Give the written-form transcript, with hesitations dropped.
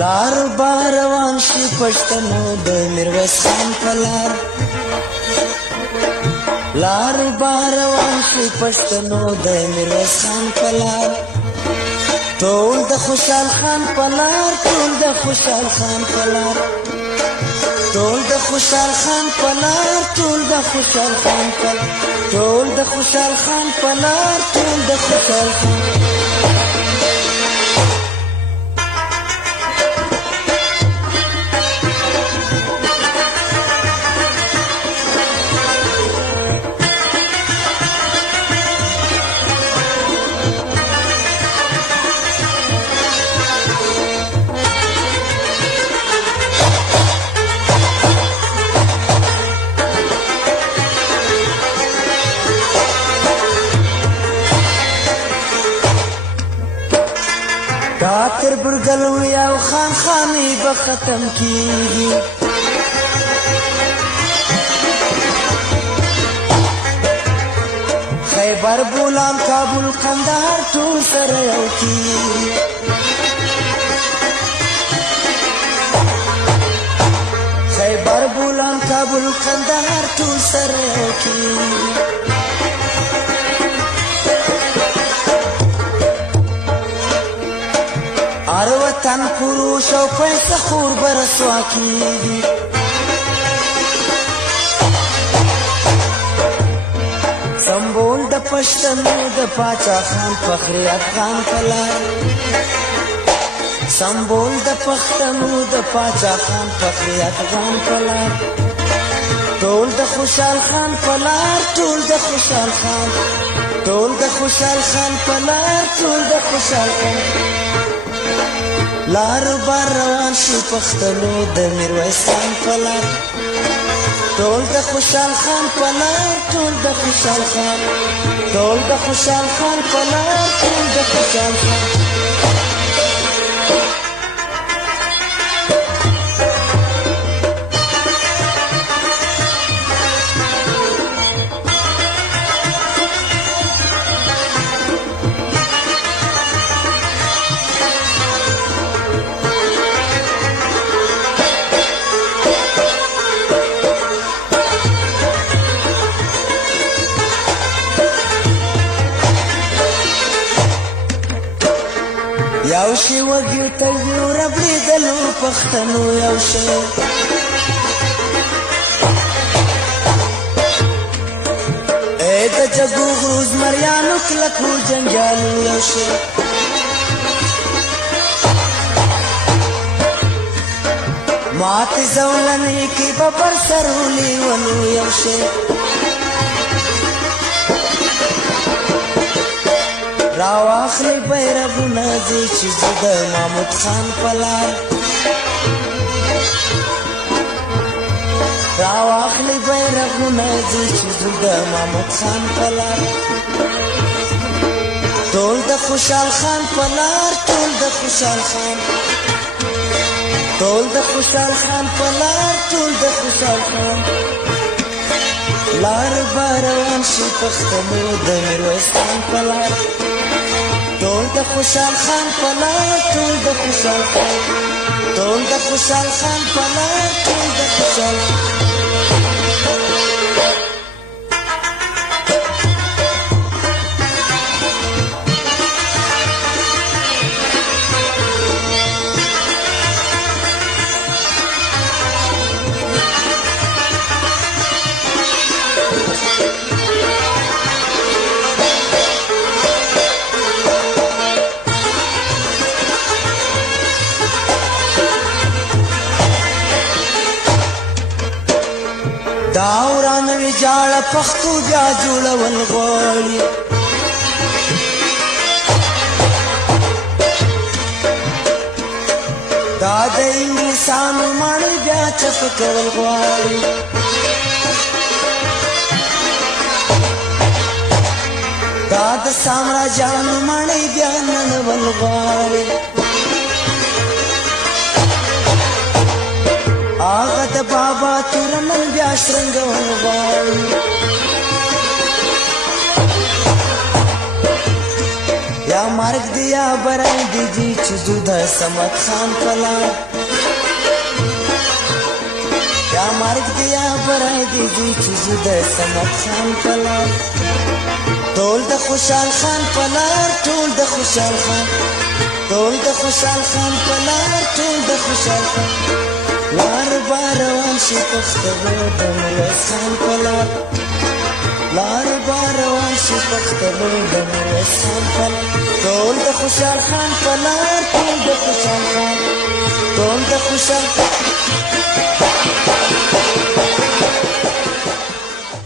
لار باروان شي پښتنو د میرویس خان په لار لار باروان شي پښتنو د میرویس خان په لار ټول د خوشحال خان په لار ټول د خوشحال خان په لار ټول د خوشحال خان په لار ټول د خوشحال خان په لار ټول د خوشحال خان په لار ټول د خوشحال خان تر برګلوي او خان خاني به ختم کیږي خیبر بولان کابل قندهار ټول سره یو کیږي خیبر بولان کابل قندهار ټول سره یو کیږي هر وطن پروش او پیسه خور برسوا کیږي سمبول د پښتنو د پاچا خان فخر افغان په لار سمبول د پښتنو د پاچا خان فخر افغان په لار ټول د خوشحال خان په لار ټول د خوشحال خان ټول د خوشحال خان په لار ټول د خوشحال خان لار بار روان شي پښتنو د میرویس خان په لار ټول د خوشحال خان په لار ټول د خوشحال خان ټول د خوشحال خان په لار ټول د خوشحال خان یو شی وږي ته یو ربړېدلو پښتنو یو شی ای د جګو غرو زمریانو کلکو جنجالو یو شی ماتې زولنې کې به پر سرو لیونو یو شی راواخلی بیرغونه دي چې زه د محمود خان په لار راواخلی بیرغونه دي چې زه د محمود خان په لار ټول د خوشحال خان په لار ټول د خوشحال خان ټول د خوشحال خان په لار ټول د خوشحال خان لار باروان شي پښتنو د میرویس خان په لار ټول د خوشحال خان په لار ټول د خوشحال خان ټول د خوشحال خان په لار ټول د خوشحال خان دا ورانه ویجاړه پښتو بیا جوړول غواړي دا د انګلیسانو ماڼۍ بیا چپ کول غواړي دا د سامراجانو ماڼۍ بیا ننول غواړي آغا د بابا تورمن بیا شرنګول غواړي یا ما مرگ دیا برای دیجی چیزو ده سمت خان پلار یا مرگ دیا برای دیجی چیزو ده سمت خان پلار ټول د خوشحال خان پلار ټول د خوشحال خان ټول د خوشحال خان پلار ټول د خوشحال خان لار باروان شي پښتنو د میرویس خان پلار لار باروان شي پښتنو د میرویس خان پلار ټول د خوشحال خان پلار ټول د خوشحال خان ټول د خوشحال